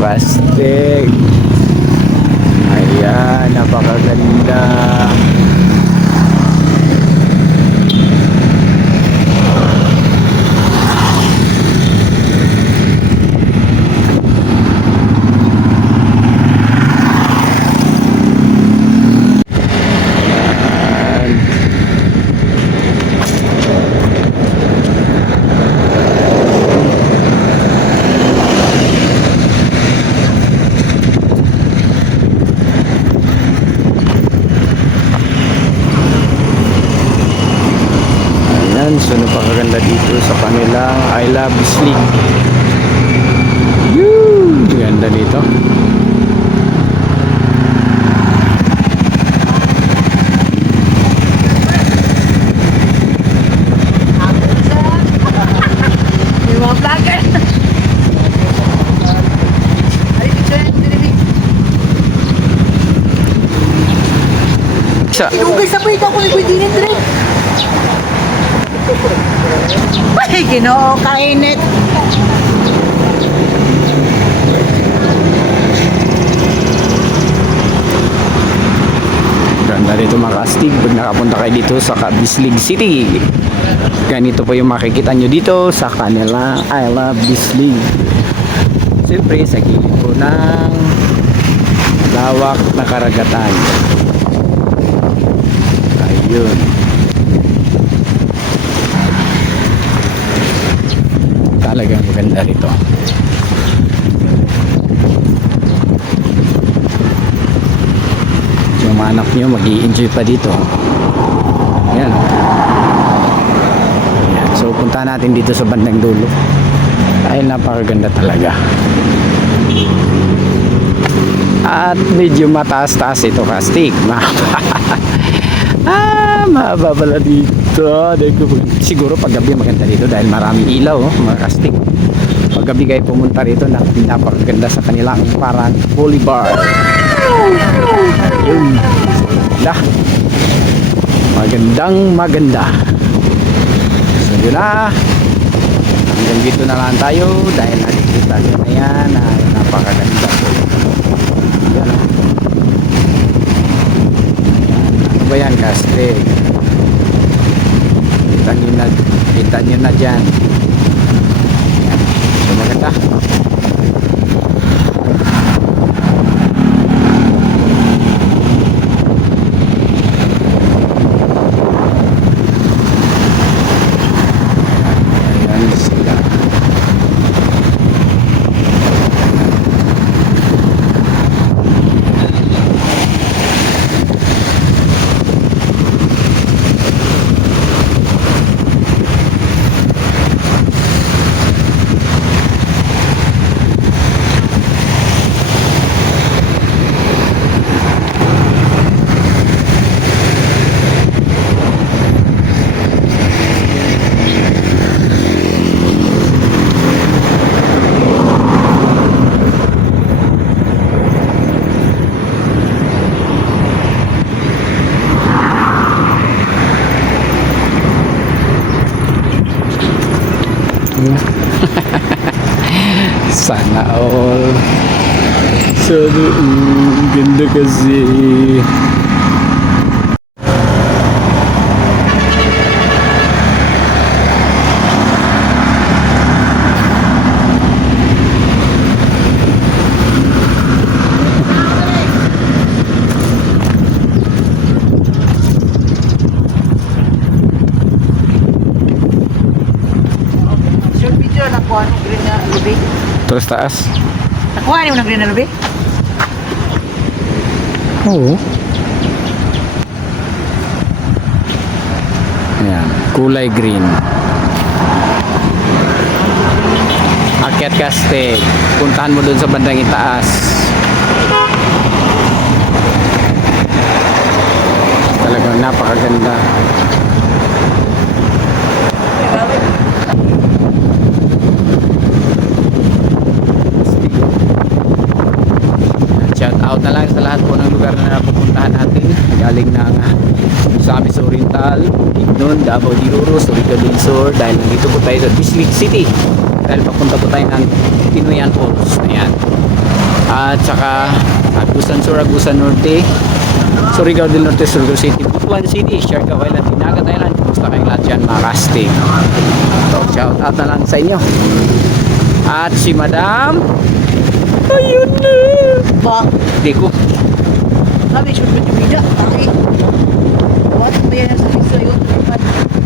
Napakaganda kasi dito, Kastig. Ayan, napakaganda. Ayan. Ayan, so napakaganda dito sa kanilang I Love Sleep. Yun! Ganda dinilig. Sa, Ilugay sa pwede ako ni Gwendinin dire. Ay, ginoo, kainit. ganda dito mga kastig. Pag nakapunta kayo dito sa Bislig City. Ganito po yung makikita nyo dito sa kanila I Love Bislig. Siyempre sa gilid po ng lawak na karagatan. Ayun. Talagang maganda rito. Yung mga anak nyo mag enjoy pa dito. Yan. So punta natin dito sa bandang dulo. Dahil napakaganda talaga. At medyo mataas-taas ito kastig. ah, mahaba pala dito. Siguro pag gabi maganda dito dahil maraming ilaw, oh, mga kastig. Pag gabi kayo pumunta rito, napakaganda sa kanilang parang boulevard. Yun. Ganda. Magandang maganda. So yun na. Hanggang dito na lang tayo dahil nakikita nyo na yan na napakaganda po. Yan o. Ano ba yan, Kastig? Kita nyo na, kita nyo na dyan. Yan. So maganda. Ayan sila. Sana all. Sana all. Ganda kasi. Short video, nakuha ng green na. Terus taas. Nakuha niyo ng green na? Oo. Ayan. Kulay green. Akyat Kaste. Puntahan mo dun sa bandang itaas. Talagang napakaganda. Shout out na lang sa lahat po ng lugar na napupuntahan natin. Galing ng Samis Oriental, Ignon, Davao de Oro, Surigao del Sur. Dahil nandito po tayo sa Bislig City. dahil papunta po tayo ng Pinoyan Falls. Ayan. At saka Agusan Sur, Agusan Norte, Surigao del Norte, Surigao City, Butuan City, Siargao Island, Tinagat Island. Kumusta kayong lahat dyan mga kastig? So, shout out na lang sa inyo. At si Madam, ayun na. Ba? Di ko. Shoot video video. Okay. What yan sa lisa yun?